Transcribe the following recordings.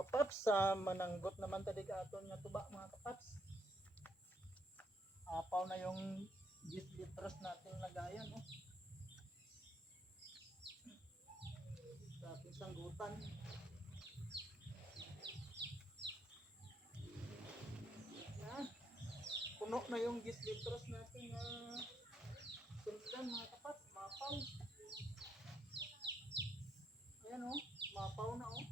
kapaps sa mananggot naman tadig aton nga tuba mga kapaps. Apaw na yung 10 litros natin lagayan oh. sa ating sanggutan. Yan. Puno na yung 10 litros natin na sundan mga kapaps mapaw. Ayan oh. Mapaw na Oh.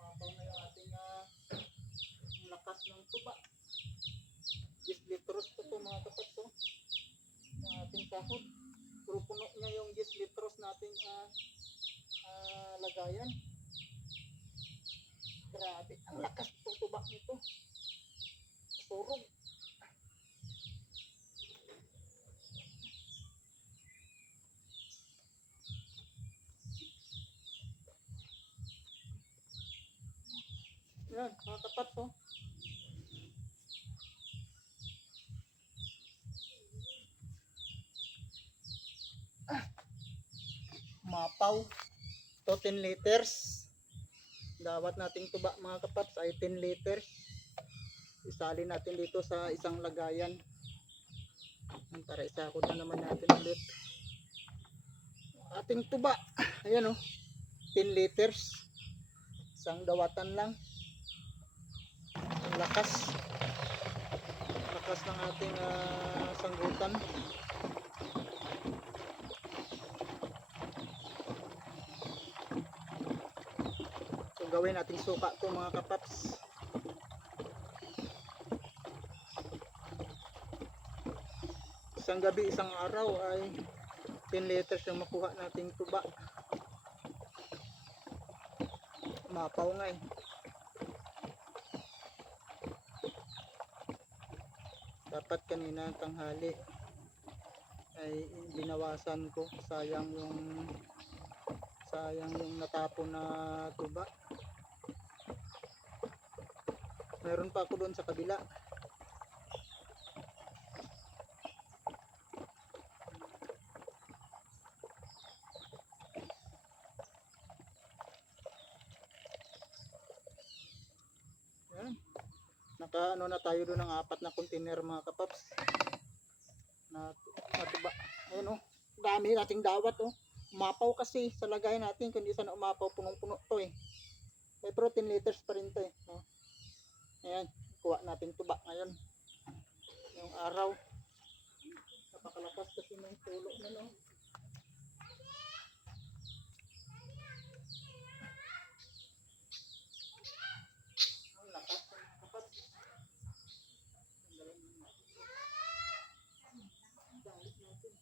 Mapaw na yung ating ah, ang lakas ng tuba. 10 litros po to mga kapatid to. Sahod. Puro puno niya yung 10 litros nating ah, ah, lagayan. Grabe, ang lakas ng tuba nito. Surog. Yan, mga kapat to. Ah. Mapaw. To 10 liters. Dawat nating tuba mga kapats ay 10 liters. Isali natin dito sa isang lagayan. Ang Tara, isakod na naman natin ulit. Ating tuba. Ayan o. 10 liters. Isang dawatan lang ang lakas lakas ng ating ah, sanggutan gawin nating suka to mga kapaps. Isang gabi isang araw ay 10 liters yung makuha nating tuba. Mapaw nga eh. Dapat kanina tanghali ay binawasan ko. Sayang yung sayang yung natapon na tuba meron pa ako doon sa kabila. Yan naka ano na tayo doon ng apat na container mga kapaps. Na matuba ayun oh. Dami nating dawat oh. Umapaw kasi sa lagay natin kundi sana umapaw punong puno to eh. May protein liters pa rin to eh oh. Ayan kuha natin tuba ngayon. Yung araw. Napakalakas kasi ng tulo na no ang lakas mga kapaps ang galing ng natin. Ang galit natin.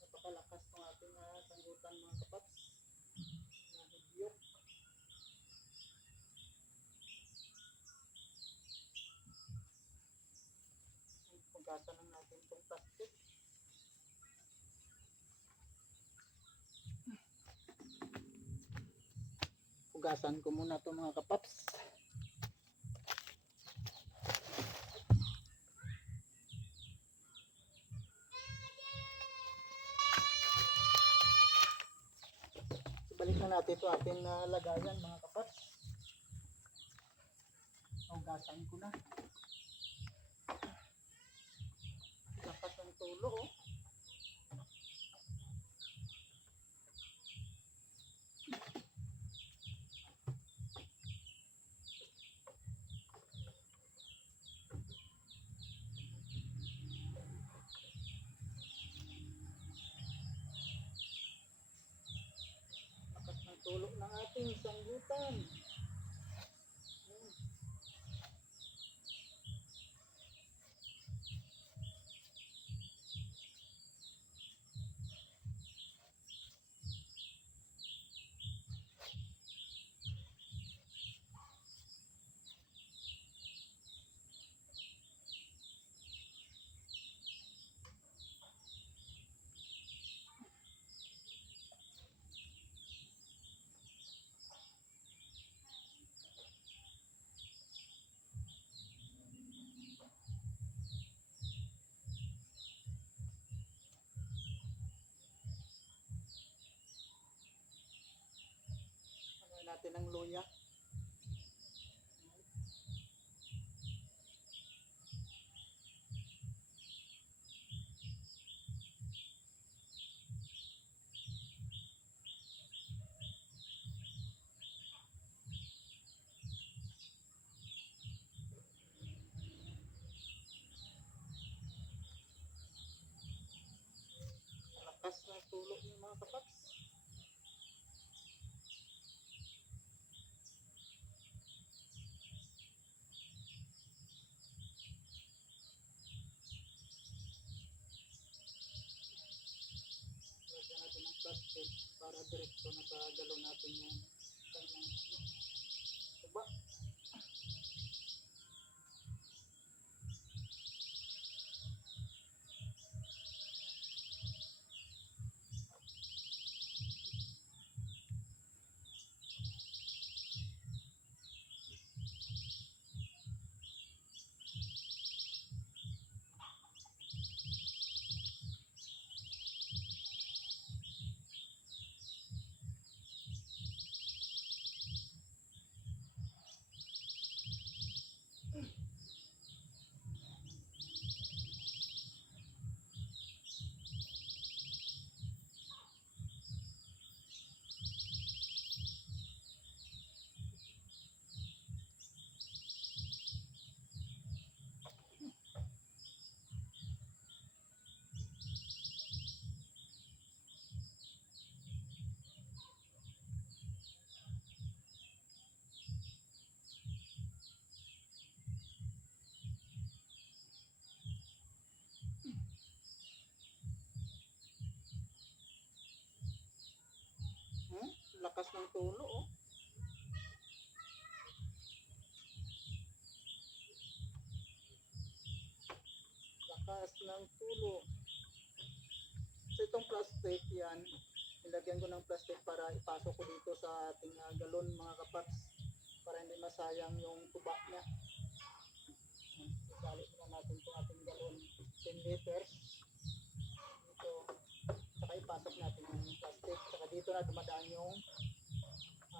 Napakalakas ng ating uh, sanggutan mga kapaps. Nahigyok. Pugasan lang natin itong plastic. Pugasan ko muna ito mga kapaps. Balik na natin ito ating uh, lagayan mga kapaps. Pugasan ko na. Lakas ng tulo oh. Sanggutan. Ayan. Natin ng luya. Para diretso na sa galon natin yung kanyang tuba. Lakas ng tulo oh. Lakas ng tulo. So itong plastic yan, nilagyan ko ng plastic para ipasok ko dito sa ating ah, galon mga kapaps para hindi masayang yung tuba niya. Isali na natin itong ating galon 10 liters. Dito, saka ipasok natin yung plastic. Saka dito na dumadaan yung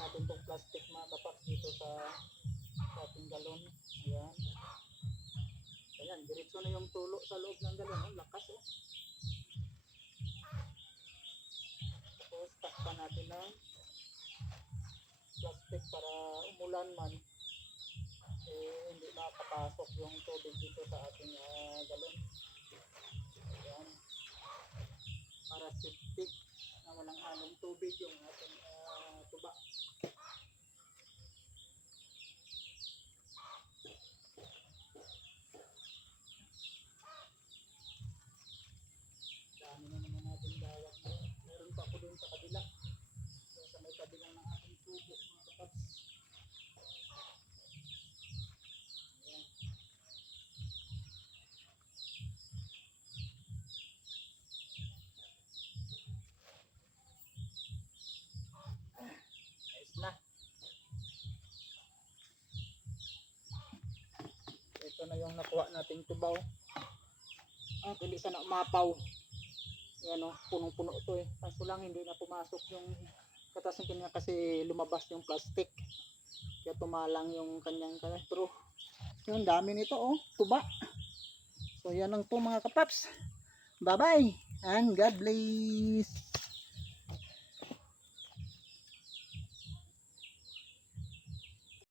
natin tong plastic mga kapaps dito sa, sa ating galon. Ayan. Ayan, diretso na yung tulo sa loob ng galon. Oh, lakas oh. Tapos takpan natin ng plastic para umulan man eh hindi makapasok yung tubig dito sa ating ah, galon. Ayan. Para safety na walang halong tubig yung ating ah, tuba. Dami na naman natin dawat mo. Meron pa ako dun sa kabila. So, sa may kabilang ng ating tubo mga kapaps. Ayan. Ayos na. Ito na yung nakuha nating tubaw. Ah, hindi sana umapaw. Yan o, punong-puno to eh. Kaso lang hindi na pumasok yung katas ng kanya kasi lumabas yung plastic. Kaya tumalang yung kanyang kanya. Pero yung dami nito oh, tuba. So yan lang po mga kapaps. Bye-bye and God bless.